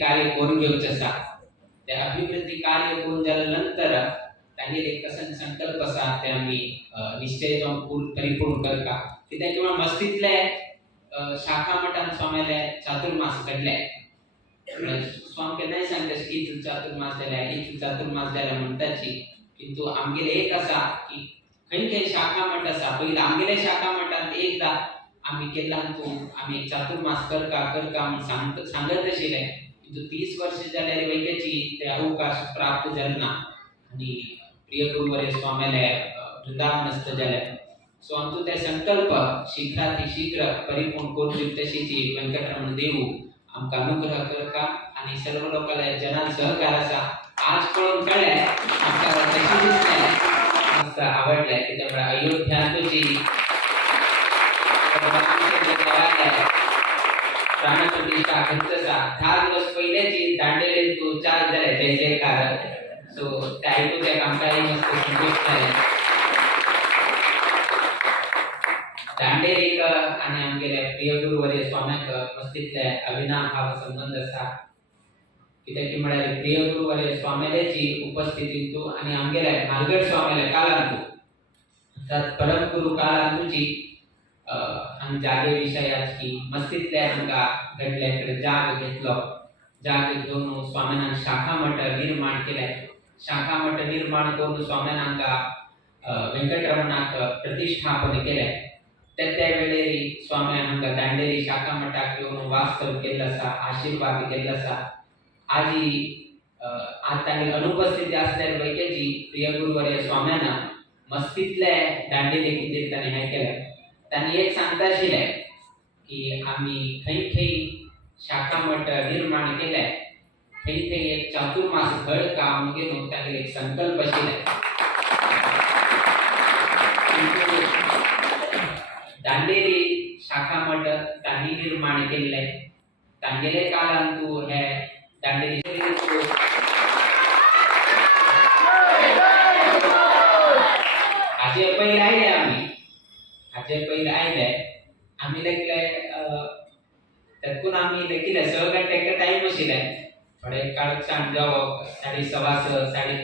कार्य करून घेवचे आसा। ते अभिवृद्धी कार्य करून जाल्या नंतर तांगेर एक कसं संकल्प आसा ते आमी निश्चय जावन परिपूर्ण करता। कित्याक किंवा मस्तीतले शाखा मठान स्वाम्याले चातुर्मास घडले। स्वामी केन्नाय सांगता की चातुर्मास जाल्या म्हणटाची, किंतु आमगेले एक आसा की खंय शाखा मठ आसा पयलीं आमगेले शाखा मठांत एकदा आमी केल्लांतू आमी चातुर्मास करता म्हूण सांगत आशिल्ले, किंतु 30 वर्ष जाल्यार वैद्याची ते अवकाश प्राप्त जालें ना आनी प्रिय गुरुवर्य स्वाम्याले वृंदावनस्थ जाले। सो आमचो ते संकल्प शीघ्र परिपूर्ण करून दिवचेची वेंकटरमण देव आमकां अनुग्रह करता आणि सर्व लोकांना जनान सहकार आसा। आज कळून कळले आमकां तशी दिसले मस्त आवडले की त्यामुळे अयोध्यातूची प्राणप्रतिष्ठा खर्चसा 10 दिवस पहिल्याची दांडेली तू 4 झाले जय जयकार। सो त्या ऐकूच्या आमकांही मस्त संतोष झाले। दांडेरीक आणि आमगेले प्रिय गुरुवर्य स्वाम्याक मस्तीतले अविनाव भाव संबंध आसा। कित्याक म्हळ्यार प्रिय गुरुवर्य स्वाम्याची उपस्थितींतू आणि आमगेले मालगड स्वाम्याले कालांतू अर्थात परम गुरु कालांतूची आमी जागे विशयाची मस्तीतले आमकां घडले जाग घेतलो। जाग घेवन स्वाम्यान शाखा मठ निर्माण केले। शाखा मठ निर्माण करून स्वाम्यान आमकां वेंकटरमणाक प्रतिष्ठापन केले। त्या वेळेरी स्वामी आमकां दांडेरी शाखा मठाक येवन वास्तव केल्लो आसा, आशीर्वाद केल्लो आसा। आज तांणी अनुपस्थिती आसल्यार वैद्याची प्रिय गुरुवर्य स्वाम्यान मस्तीतले दांडेरी कितें ताणें हें केलें। तांणी एक सांगता आशिल्ले की आमी खंय शाखा मठ निर्माण केले थंय एक चातुर्मास घडका म्हणून तांगेर एक संकल्प आशिल्ले। दांडेरी शाखा मठ तांणी निर्माण केल्ले। तांगेले काळांतू हे दांडेरी हाजे पयले आयले आमी लेगले तेतून आमी लेगीले 6 घंटे टाइम आशिल्ले। थोडे काळ सांज जावप 6:15 साडे